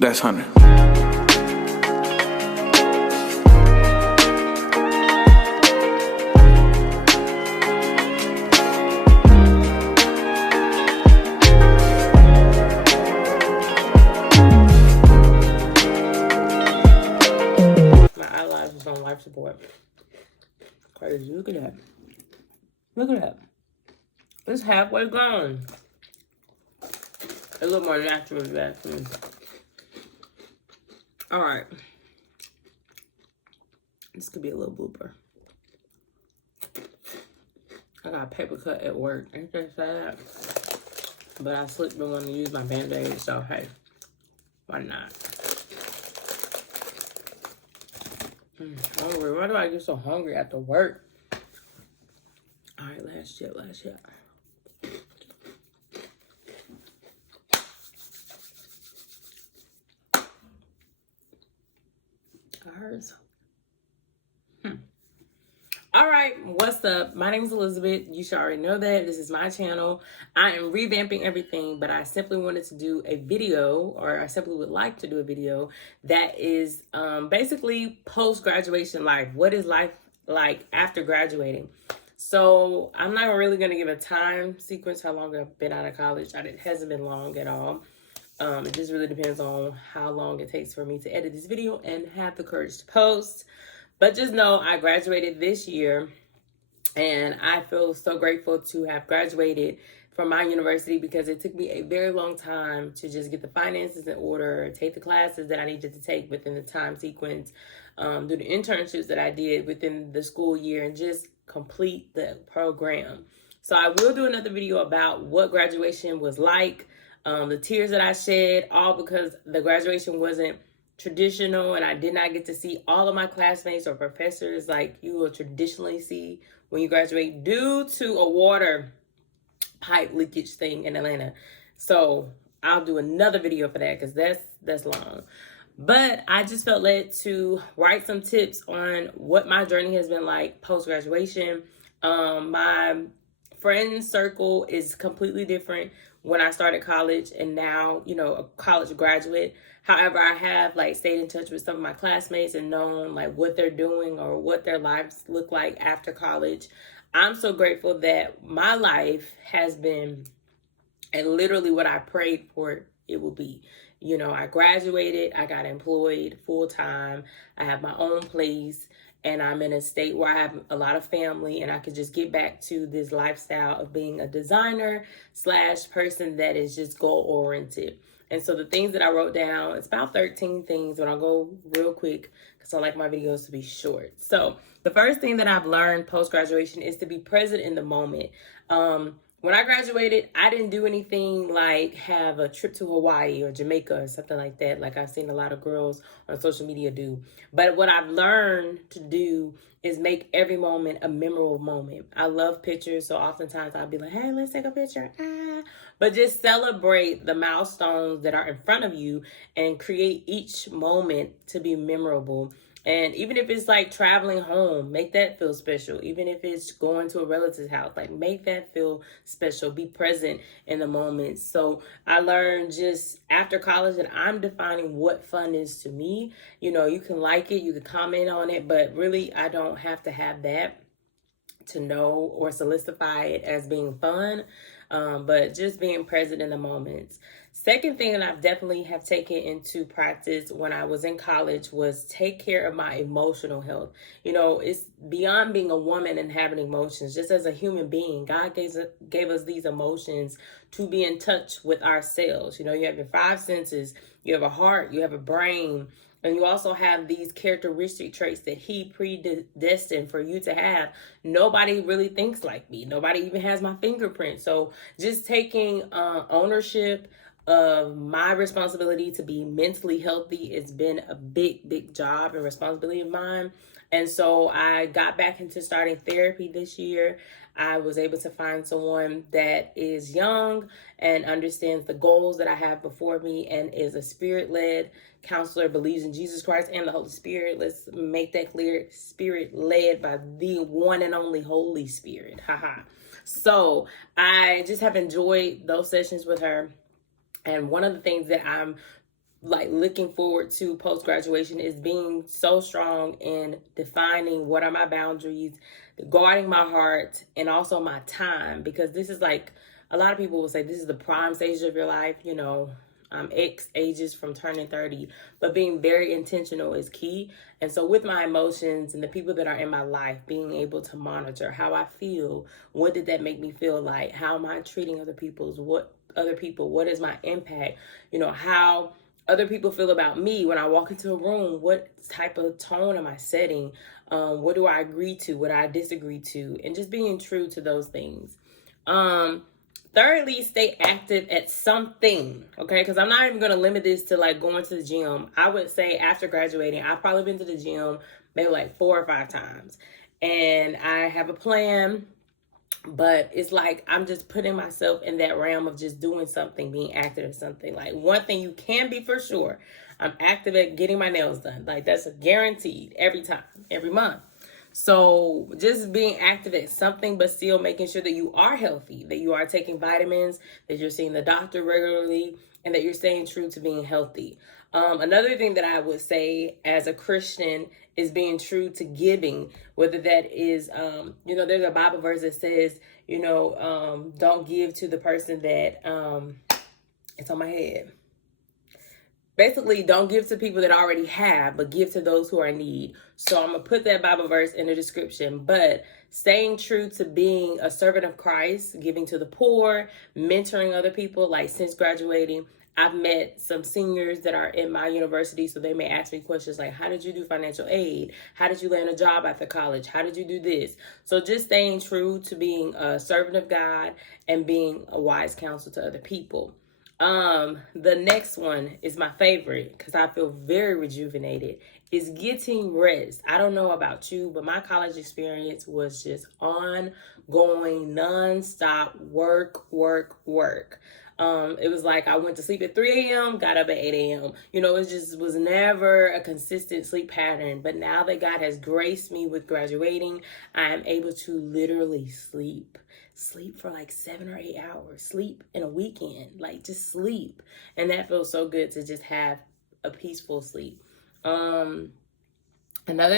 That's Hunter. My eyelash is on life support. Crazy. Look at that. Look at that. It's halfway gone. A little more natural than that. Alright. This could be a little blooper. I got a paper cut at work. Ain't that sad? But I slipped and wanted to use my Band-Aid, so hey, why not? Hungry. Why do I get so hungry after work? Alright, last shot. I heard something. All right, what's up? My name is Elizabeth. You should already know that. This is my channel. I am revamping everything, but I simply wanted to do a video, or I simply would like to do a video that is basically post-graduation life. What is life like after graduating? So I'm not really going to give a time sequence, how long I've been out of college. It hasn't been long at all. It just really depends on how long it takes for me to edit this video and have the courage to post. But just know I graduated this year, and I feel so grateful to have graduated from my university because it took me a very long time to just get the finances in order, take the classes that I needed to take within the time sequence, do the internships that I did within the school year, and just complete the program. So I will do another video about what graduation was like, the tears that I shed, all because the graduation wasn't traditional, and I did not get to see all of my classmates or professors like you will traditionally see when you graduate due to a water pipe leakage thing in Atlanta. So I'll do another video for that because that's long. But I just felt led to write some tips on what my journey has been like post-graduation. My friend circle is completely different when I started college and now, you know, a college graduate. However, I have like stayed in touch with some of my classmates and known like what they're doing or what their lives look like after college. I'm so grateful that my life has been and literally what I prayed for it will be. You know, I graduated, I got employed full time, I have my own place, and I'm in a state where I have a lot of family, and I could just get back to this lifestyle of being a designer / person that is just goal oriented. And so the things that I wrote down, it's about 13 things, but I'll go real quick because I like my videos to be short. So the first thing that I've learned post-graduation is to be present in the moment. When I graduated, I didn't do anything like have a trip to Hawaii or Jamaica or something like that, like I've seen a lot of girls on social media do. But what I've learned to do is make every moment a memorable moment. I love pictures, so oftentimes I'll be like, hey, let's take a picture. But just celebrate the milestones that are in front of you and create each moment to be memorable. And even if it's like traveling home, make that feel special. Even if it's going to a relative's house, like make that feel special. Be present in the moment. So I learned just after college that I'm defining what fun is to me. You know, you can like it, you can comment on it, but really I don't have to have that to know or solidify it as being fun. But just being present in the moments. Second thing that I've definitely have taken into practice when I was in college was take care of my emotional health. You know, it's beyond being a woman and having emotions. Just as a human being, God gave us these emotions to be in touch with ourselves. You know, you have your 5 senses, you have a heart, you have a brain, and you also have these characteristic traits that he predestined for you to have. Nobody really thinks like me. Nobody even has my fingerprint. So just taking ownership of my responsibility to be mentally healthy, it's been a big job and responsibility of mine. And so I got back into starting therapy this year. I was able to find someone that is young and understands the goals that I have before me and is a spirit-led counselor, believes in Jesus Christ and the Holy Spirit. Let's make that clear. Spirit-led by the one and only Holy Spirit. Haha. So I just have enjoyed those sessions with her. And one of the things that I'm like looking forward to post graduation is being so strong in defining what are my boundaries, guarding my heart, and also my time, because this is like a lot of people will say this is the prime stage of your life, you know. X ages from turning 30, but being very intentional is key. And so with my emotions and the people that are in my life, being able to monitor how I feel, what did that make me feel like, how am I treating other people, what is my impact, you know, how other people feel about me when I walk into a room, what type of tone am I setting, what do I agree to, what I disagree to, and just being true to those things. Thirdly, stay active at something, okay? Because I'm not even going to limit this to like going to the gym. I would say after graduating, I've probably been to the gym maybe like 4 or 5 times. And I have a plan, but it's like I'm just putting myself in that realm of just doing something, being active at something. Like one thing you can be for sure, I'm active at getting my nails done. Like that's guaranteed every time, every month. So just being active at something, but still making sure that you are healthy, that you are taking vitamins, that you're seeing the doctor regularly, and that you're staying true to being healthy. Another thing that I would say as a Christian is being true to giving, whether that is, you know, there's a Bible verse that says, you know, don't give to the person that, it's on my head. Basically, don't give to people that already have, but give to those who are in need. So I'm going to put that Bible verse in the description. But staying true to being a servant of Christ, giving to the poor, mentoring other people. Like since graduating, I've met some seniors that are in my university, so they may ask me questions like, how did you do financial aid? How did you land a job after college? How did you do this? So just staying true to being a servant of God and being a wise counsel to other people. The next one is my favorite because I feel very rejuvenated, is getting rest. I don't know about you, but my college experience was just ongoing, nonstop work, work, work. It was like I went to sleep at 3 a.m., got up at 8 a.m. You know, it just was never a consistent sleep pattern. But now that God has graced me with graduating, I am able to literally sleep for like 7 or 8 hours, sleep in a weekend, like just sleep. And that feels so good to just have a peaceful sleep. Another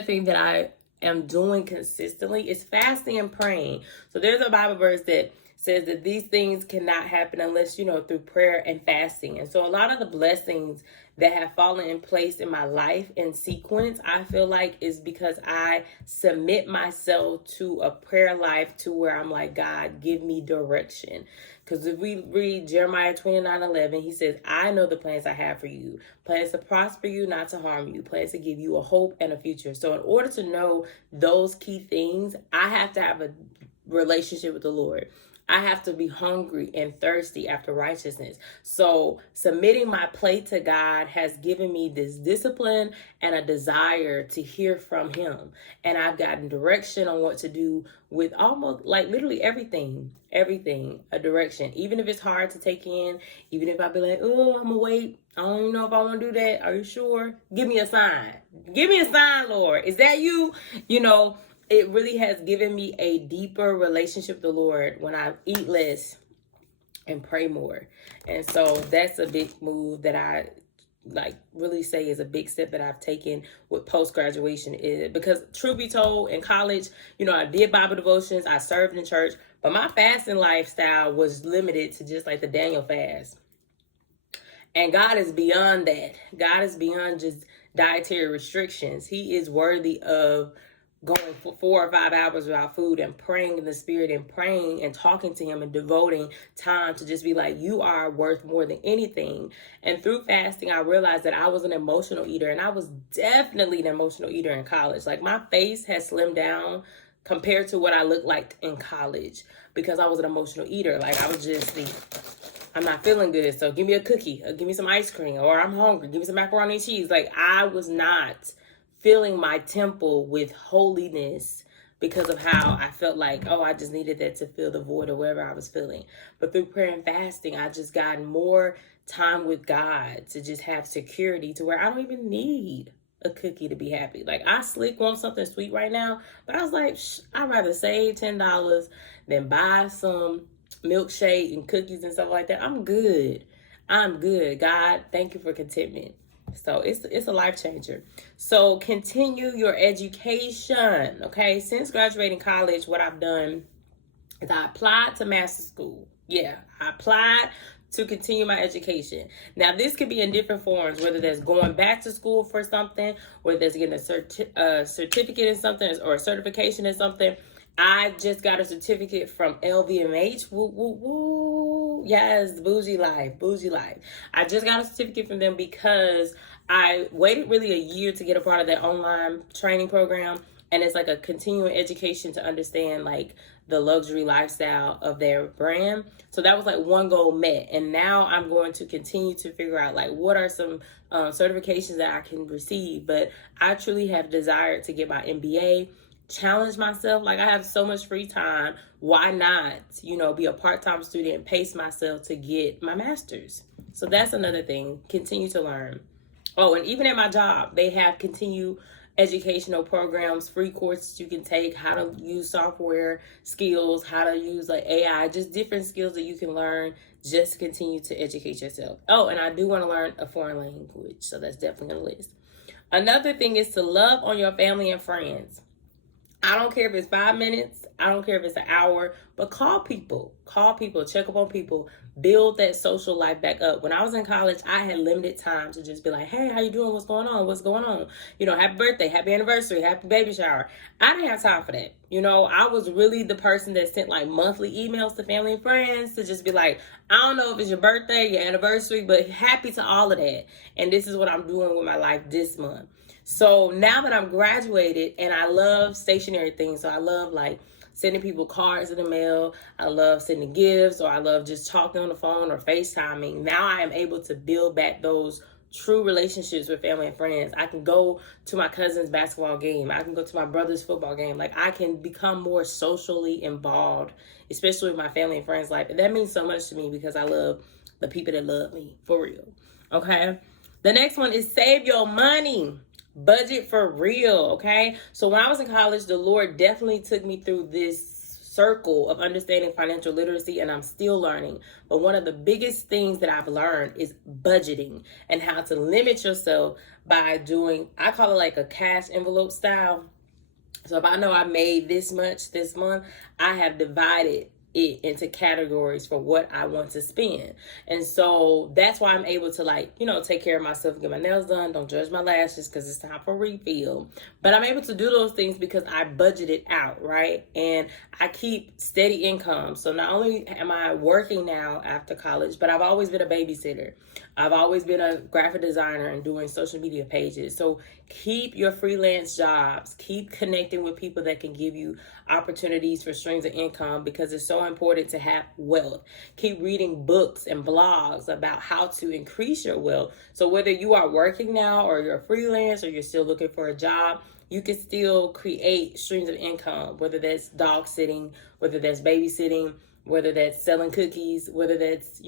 thing that I am doing consistently is fasting and praying. So there's a Bible verse that says that these things cannot happen unless, you know, through prayer and fasting. And so a lot of the blessings that have fallen in place in my life in sequence, I feel like is because I submit myself to a prayer life to where I'm like, God, give me direction. Because if we read Jeremiah 29:11, he says, I know the plans I have for you, plans to prosper you, not to harm you, plans to give you a hope and a future. So in order to know those key things, I have to have a relationship with the Lord. I have to be hungry and thirsty after righteousness. So submitting my plate to God has given me this discipline and a desire to hear from him. And I've gotten direction on what to do with almost like literally everything, a direction. Even if it's hard to take in, even if I be like, oh, I'm gonna wait. I don't even know if I want to do that. Are you sure? Give me a sign. Give me a sign, Lord. Is that you? You know, it really has given me a deeper relationship with the Lord when I eat less and pray more. And so that's a big move that I like really say is a big step that I've taken with post-graduation, is because truth be told, in college, you know, I did Bible devotions, I served in church, but my fasting lifestyle was limited to just like the Daniel fast. And God is beyond that. God is beyond just dietary restrictions. He is worthy of going for 4 or 5 hours without food and praying in the spirit and praying and talking to him and devoting time to just be like, you are worth more than anything. And through fasting, I realized that I was an emotional eater, and I was definitely an emotional eater in college. Like my face has slimmed down compared to what I looked like in college because I was an emotional eater. Like I was just I'm not feeling good, so give me a cookie, or give me some ice cream, or I'm hungry, give me some macaroni and cheese. Like I was not filling my temple with holiness because of how I felt like, oh, I just needed that to fill the void or whatever I was feeling. But through prayer and fasting, I just gotten more time with God to just have security to where I don't even need a cookie to be happy. Like I slick want something sweet right now, but I was like, I'd rather save $10 than buy some milkshake and cookies and stuff like that. I'm good. I'm good. God, thank you for contentment. So it's a life changer. So continue your education. Okay. Since graduating college, what I've done is I applied to master's school. Yeah, I applied to continue my education. Now, this could be in different forms, whether that's going back to school for something, whether that's getting a certificate in something or a certification in something. I just got a certificate from LVMH. Woo, woo, woo. Yes, bougie life, bougie life. I just got a certificate from them because I waited really a year to get a part of their online training program. And it's like a continuing education to understand like the luxury lifestyle of their brand. So that was like one goal met. And now I'm going to continue to figure out like what are some certifications that I can receive. But I truly have desired to get my MBA, challenge myself. Like I have so much free time. Why not, be a part-time student and pace myself to get my master's? So that's another thing. Continue to learn. Oh, and even at my job, they have continued educational programs, free courses you can take, how to use software skills, how to use like AI, just different skills that you can learn just to continue to educate yourself. Oh, and I do want to learn a foreign language, so that's definitely on the list. Another thing is to love on your family and friends. I don't care if it's 5 minutes. I don't care if it's an hour, but call people, check up on people, build that social life back up. When I was in college, I had limited time to just be like, hey, how you doing? What's going on? What's going on? Happy birthday, happy anniversary, happy baby shower. I didn't have time for that. I was really the person that sent like monthly emails to family and friends to just be like, I don't know if it's your birthday, your anniversary, but happy to all of that. And this is what I'm doing with my life this month. So now that I'm graduated and I love stationary things, so I love like sending people cards in the mail, I love sending gifts, or I love just talking on the phone or FaceTiming. Now I am able to build back those true relationships with family and friends. I can go to my cousin's basketball game. I can go to my brother's football game. Like I can become more socially involved, especially with my family and friends' life. And that means so much to me because I love the people that love me, for real. Okay? The next one is save your money. Budget for real, okay? So when I was in college, the Lord definitely took me through this circle of understanding financial literacy, and I'm still learning. But one of the biggest things that I've learned is budgeting and how to limit yourself by doing, I call it like a cash envelope style. So if I know I made this much this month, I have divided it into categories for what I want to spend. And so that's why I'm able to take care of myself, get my nails done, don't judge my lashes because it's time for refill. But I'm able to do those things because I budget it out, right? And I keep steady income. So not only am I working now after college, but I've always been a babysitter. I've always been a graphic designer and doing social media pages. So keep your freelance jobs, keep connecting with people that can give you opportunities for streams of income because it's so important to have wealth. Keep reading books and blogs about how to increase your wealth. So whether you are working now or you're freelance or you're still looking for a job, you can still create streams of income, whether that's dog sitting, whether that's babysitting, whether that's selling cookies, whether that's,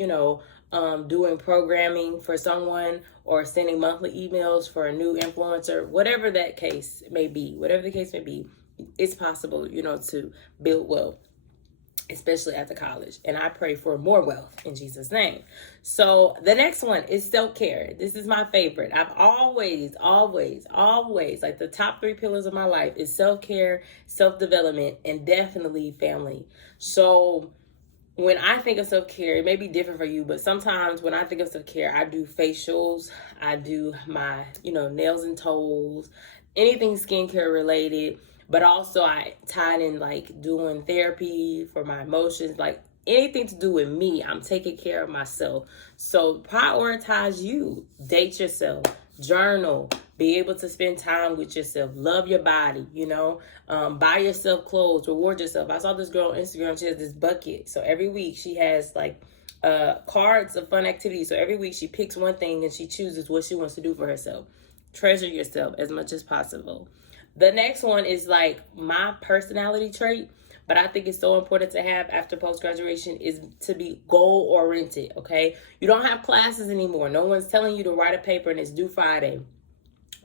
doing programming for someone or sending monthly emails for a new influencer, whatever the case may be, it's possible, to build wealth, especially after college. And I pray for more wealth in Jesus' name. So the next one is self-care. This is my favorite. I've always, like the top 3 pillars of my life is self-care, self-development, and definitely family. So when I think of self-care, it may be different for you, but sometimes when I think of self-care, I do facials, I do my, nails and toes, anything skincare related, but also I tied in like doing therapy for my emotions, like anything to do with me, I'm taking care of myself. So prioritize you, date yourself, journal, be able to spend time with yourself, love your body, buy yourself clothes, reward yourself. I saw this girl on Instagram, she has this bucket. So every week she has like cards of fun activities. So every week she picks one thing and she chooses what she wants to do for herself. Treasure yourself as much as possible. The next one is like my personality trait, but I think it's so important to have after post-graduation is to be goal-oriented, okay? You don't have classes anymore. No one's telling you to write a paper and it's due Friday.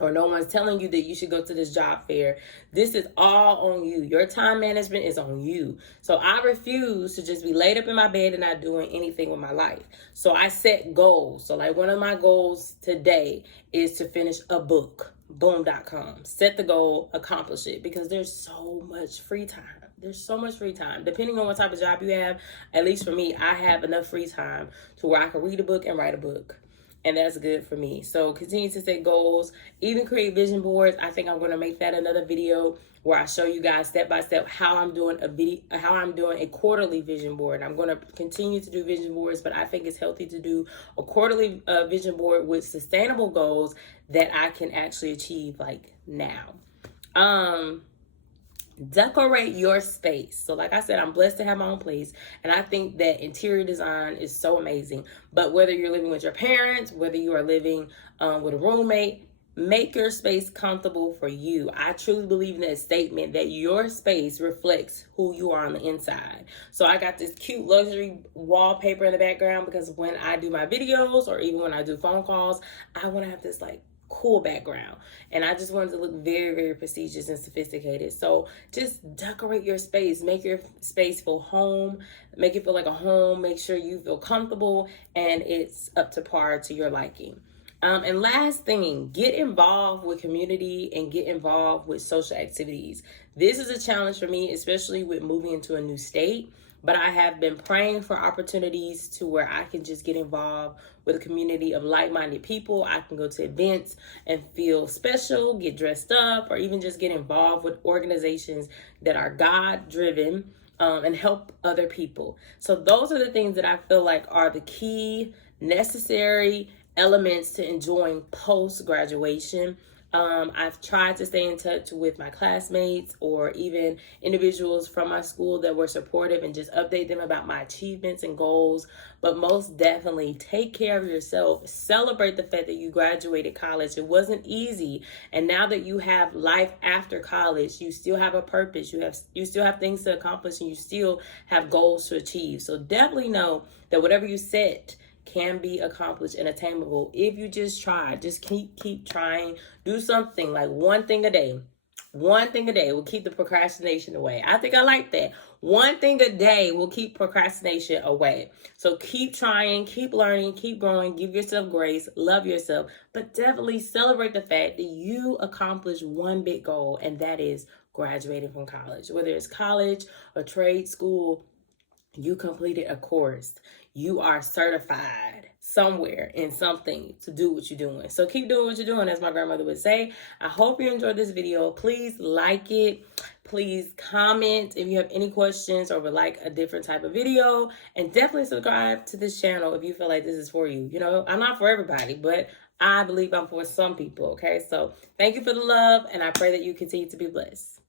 or no one's telling you that you should go to this job fair. This is all on you. Your time management is on you. So I refuse to just be laid up in my bed and not doing anything with my life. So I set goals. So like one of my goals today is to finish a book. Boom.com. Set the goal, accomplish it, because there's so much free time. There's so much free time. Depending on what type of job you have, at least for me, I have enough free time to where I can read a book and write a book. And that's good for me. So continue to set goals, even create vision boards. I think I'm going to make that another video where I show you guys step by step how I'm doing a quarterly vision board. I'm going to continue to do vision boards, but I think it's healthy to do a quarterly vision board with sustainable goals that I can actually achieve like now. Decorate your space. So like I said, I'm blessed to have my own place, and I think that interior design is so amazing. But whether you're living with your parents, whether you are living with a roommate, make your space comfortable for you. I truly believe in that statement that your space reflects who you are on the inside. So I got this cute luxury wallpaper in the background because when I do my videos or even when I do phone calls, I want to have this like cool background, and I just wanted to look very, very prestigious and sophisticated. So just decorate your space, make your space feel home, make it feel like a home, make sure you feel comfortable and it's up to par to your liking. And last thing, get involved with community and get involved with social activities. This is a challenge for me, especially with moving into a new state. But I have been praying for opportunities to where I can just get involved with a community of like-minded people. I can go to events and feel special, get dressed up, or even just get involved with organizations that are God-driven and help other people. So those are the things that I feel like are the key necessary elements to enjoying post-graduation. I've tried to stay in touch with my classmates or even individuals from my school that were supportive and just update them about my achievements and goals. But most definitely take care of yourself. Celebrate the fact that you graduated college. It wasn't easy. And now that you have life after college, you still have a purpose. You still have things to accomplish, and you still have goals to achieve. So definitely know that whatever you set can be accomplished and attainable if you just try. Just keep trying. Do something like one thing a day. One thing a day will keep the procrastination away. I think I like that. One thing a day will keep procrastination away. So keep trying, keep learning, keep growing, give yourself grace, love yourself, but definitely celebrate the fact that you accomplished one big goal, and that is graduating from college. Whether it's college or trade school, you completed a course. You are certified somewhere in something to do what you're doing. So keep doing what you're doing, as my grandmother would say. I hope you enjoyed this video. Please like it. Please comment if you have any questions or would like a different type of video. And definitely subscribe to this channel if you feel like this is for you. You know, I'm not for everybody, but I believe I'm for some people, okay? So thank you for the love, and I pray that you continue to be blessed.